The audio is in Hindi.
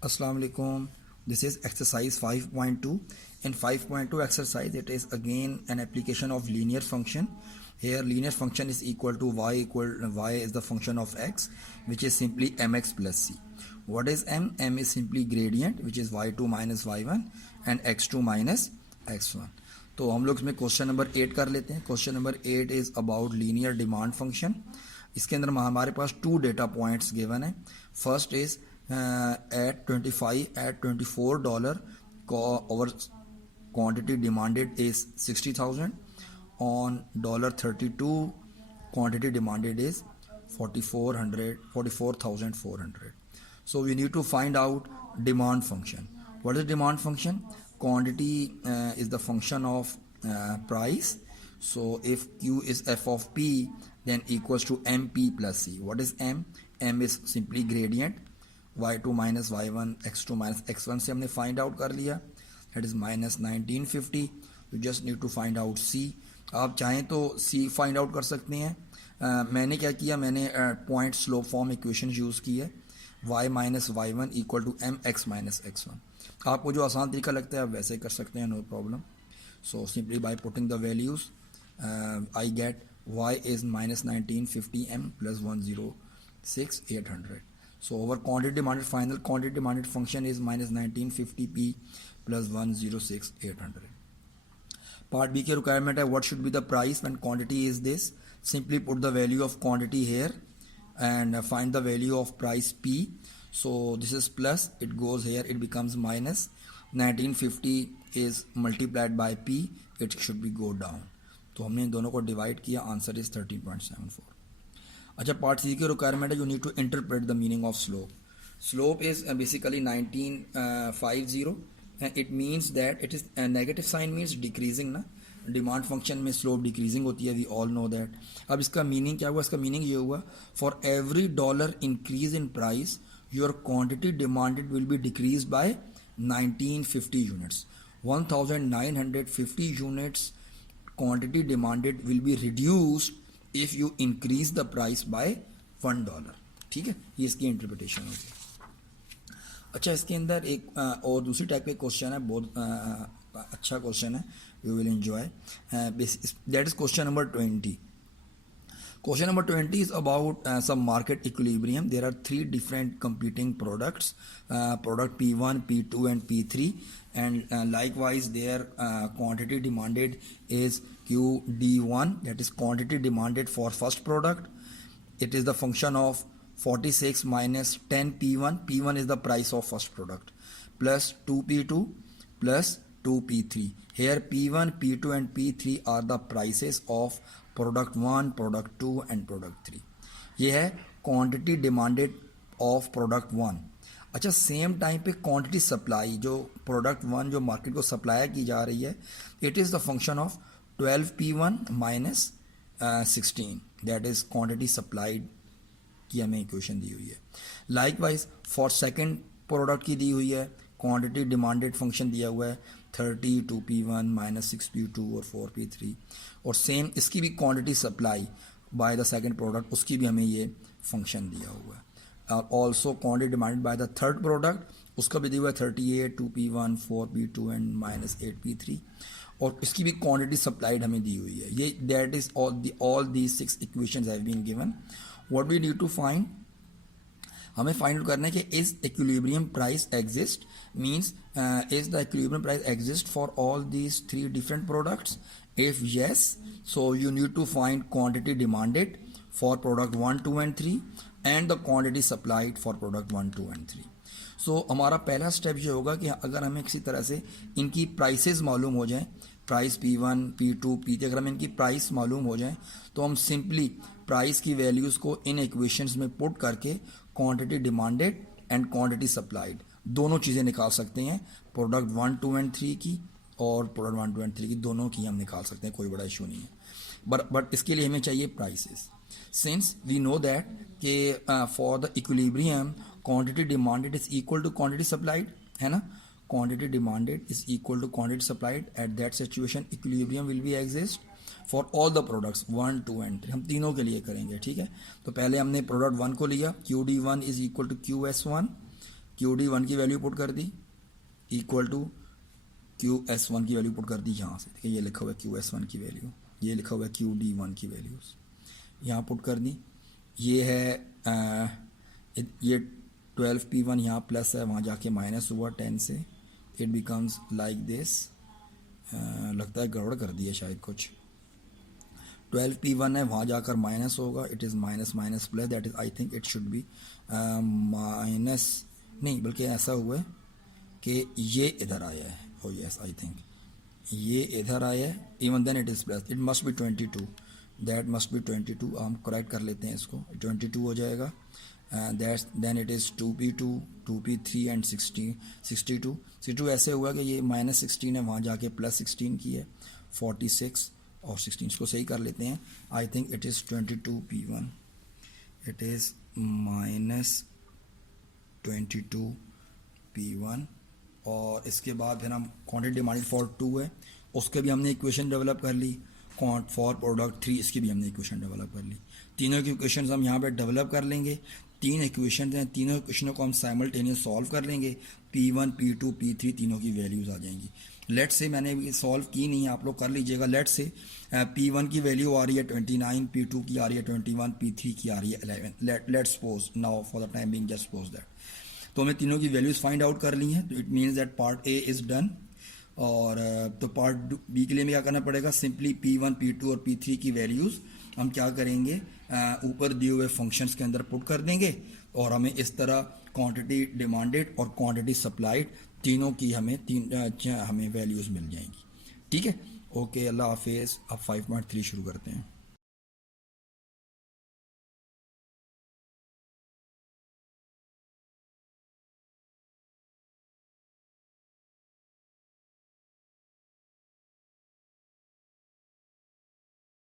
Assalamu alaikum. This is exercise 5.2. In 5.2 exercise, it is again an application of linear function. Here linear function is equal to y is the function of x, which is simply mx plus c. What is m? M is simply gradient, which is y2 minus y1 and x2 minus x1. तो हम लोग इसमें क्वेश्चन नंबर 8 कर लेते हैं. Question number 8 is about linear demand function. इसके अंदर हमारे पास 2 डेटा पॉइंट्स गिवन है. First is at $24 our quantity demanded is 60,000. On $32 quantity demanded is 44,400. So we need to find out demand function. What is demand function? Quantity is the function of price. So if Q is f of p, then equals to mp plus c. What is m? M is simply gradient. y2 minus y1 x2 minus x1 से हमने फाइंड आउट कर लिया. That is minus 1950. You just need to find out c. आप चाहें तो c फाइंड आउट कर सकते हैं. मैंने क्या किया, मैंने point slope form equation use की है. y minus y1 equal to M X minus x1. आपको जो आसान तरीका लगता है आप वैसे कर सकते हैं, no problem. So simply by putting the values I get y is minus 1950 m plus 106,800. So our final quantity demanded function is minus 1950p plus 106,800. Part B के requirement है what should be the price when quantity is this. Simply put the value of quantity here and find the value of price p. So this is plus, it goes here, it becomes minus. 1950 is multiplied by p, it should be go down. तो हमने इन दोनों को डिवाइड किया, आंसर इज 13.74. अच्छा, पार्ट सी की रिक्वायरमेंट है you need to interpret the meaning of slope. Slope is basically 1950 and it means that it is negative sign means decreasing ना. डिमांड फंक्शन में स्लोप डिक्रीजिंग होती है, वी ऑल नो दैट. अब इसका मीनिंग क्या हुआ? इसका मीनिंग ये हुआ for every $1 increase in price your quantity demanded will be decrease by 1950 units. 1950 units quantity demanded will be reduced if you increase the price by $1. ठीक है, ये इसकी इंटरप्रिटेशन होगी. अच्छा, इसके अंदर एक और दूसरी टाइप का क्वेश्चन है, बहुत अच्छा क्वेश्चन है, you will enjoy. That is question number 20. Question number 20 is about some market equilibrium. There are 3 different competing products, product P1, P2 and P3, and likewise their quantity demanded is QD1, that is quantity demanded for first product. It is the function of 46 minus 10 P1. P1 is the price of first product plus 2P2 plus 2P3. Here P1, P2 and P3 are the prices of product 1, product 2 and product 3. ये है क्वांटिटी डिमांडेड ऑफ प्रोडक्ट 1. अच्छा, सेम टाइम पे क्वांटिटी सप्लाई जो प्रोडक्ट 1 जो मार्केट को सप्लाई की जा रही है, it is the function of 12P1 minus 16, that is quantity supplied की हमें इक्वेशन दी हुई है. लाइकवाइज फॉर सेकेंड प्रोडक्ट की दी हुई है, क्वांटिटी डिमांडेड फंक्शन दिया हुआ है 32P1 माइनस 6P2 और 4P3, और सेम इसकी भी quantity supply by the second product, उसकी भी हमें ये फंक्शन दिया हुआ है. Also quantity demanded by the third product, उसका भी दिया हुआ है 38 2P1 4P2 and minus 8P3, और इसकी भी क्वांटिटी सप्लाइड हमें दी हुई है. ये that is all the 6 equations have been given. What we need to find, हमें फाइंड आउट करना है कि is equilibrium price exist, means is the equilibrium price exist for all these 3 different products. If yes, so you need to find quantity demanded for product 1, 2 and 3 and the quantity supplied for product 1, 2 and 3. So हमारा पहला स्टेप ये होगा कि अगर हमें किसी तरह से इनकी प्राइसेस मालूम हो जाएं, प्राइस P1, P2, P3, अगर हमें इनकी प्राइस मालूम हो जाएं तो हम सिंपली प्राइस की वैल्यूज़ को इन इक्वेशंस में पुट करके quantity demanded and quantity supplied दोनों चीज़ें निकाल सकते हैं. प्रोडक्ट 1, 2 एंड 3 की और प्रोडक्ट 1, 2 एंड 3 की दोनों की हम निकाल सकते हैं, कोई बड़ा इशू नहीं है. बट इसके लिए हमें चाहिए prices. Since we know that कि for the equilibrium quantity demanded is equal to quantity supplied, है ना. Quantity demanded is equal to quantity supplied. At that situation equilibrium will be exist for all the products 1, 2 and 3. हम तीनों के लिए करेंगे, ठीक है. तो पहले हमने प्रोडक्ट 1 को लिया, QD1 is equal to QS1 QD1 की वैल्यू पुट कर दी इक्वल टू QS1 की वैल्यू पुट कर दी यहाँ से, ठीक है, ये लिखा हुआ है QS1 की वैल्यू, ये लिखा हुआ है QD1 की वैल्यूज़ यहाँ पुट कर दी। ये है ये 12P1 यहाँ प्लस है, वहाँ जाके माइनस हुआ 10 से, इट बिकम्स लाइक दिस। लगता है गड़बड़ कर दिया शायद कुछ। 12P1 है, वहाँ जाकर माइनस होगा, it is minus minus plus, that is I think it should be minus, नहीं बल्कि ऐसा हुआ है कि ये इधर आया है, ओ यस आई थिंक ये इधर आया है, even then it is plus, it must be 22, that must be 22, हम करेक्ट कर लेते हैं इसको, 22 हो जाएगा। That's then it is 2P2 2P3 and 62 ऐसे हुआ कि ये माइनस 16 है, वहाँ जाके प्लस 16 की है, 46 और 16 इसको सही कर लेते हैं। I think it is 22P1, it is minus 22P1। और इसके बाद फिर हम क्वांटिटी डिमांडेड फॉर 2 है, उसके भी हमने इक्वेशन डेवलप कर ली। फॉर प्रोडक्ट 3 इसकी भी हमने इक्वेशन डेवलप कर ली। तीनों की इक्वेशन हम यहाँ पे डेवलप कर लेंगे। 3 इक्वेशन हैं, तीनों इक्वेशनों को हम साइमल्टेनियस सॉल्व कर लेंगे। P1 P2 P3 तीनों की वैल्यूज़ आ जाएंगी। लेट्स से मैंने सॉल्व की नहीं है, आप लोग कर लीजिएगा। लेट्स से P1 की वैल्यू आ रही है 29, P2 की आ रही है 21, P3 की आ रही है 11। Let's suppose now for the time being just suppose that, तो हमें तीनों की वैल्यूज़ फाइंड आउट कर ली हैं, तो it means that part A is done. और तो पार्ट बी के लिए हमें क्या करना पड़ेगा, सिंपली P1 P2 और P3 की वैल्यूज़ हम क्या करेंगे, ऊपर दिए हुए फंक्शंस के अंदर पुट कर देंगे, और हमें इस तरह क्वांटिटी डिमांडेड और क्वांटिटी सप्लाइड तीनों की हमें वैल्यूज़ मिल जाएंगी। ठीक है, ओके, अल्लाह हाफिज़। अब 5.3 शुरू करते हैं।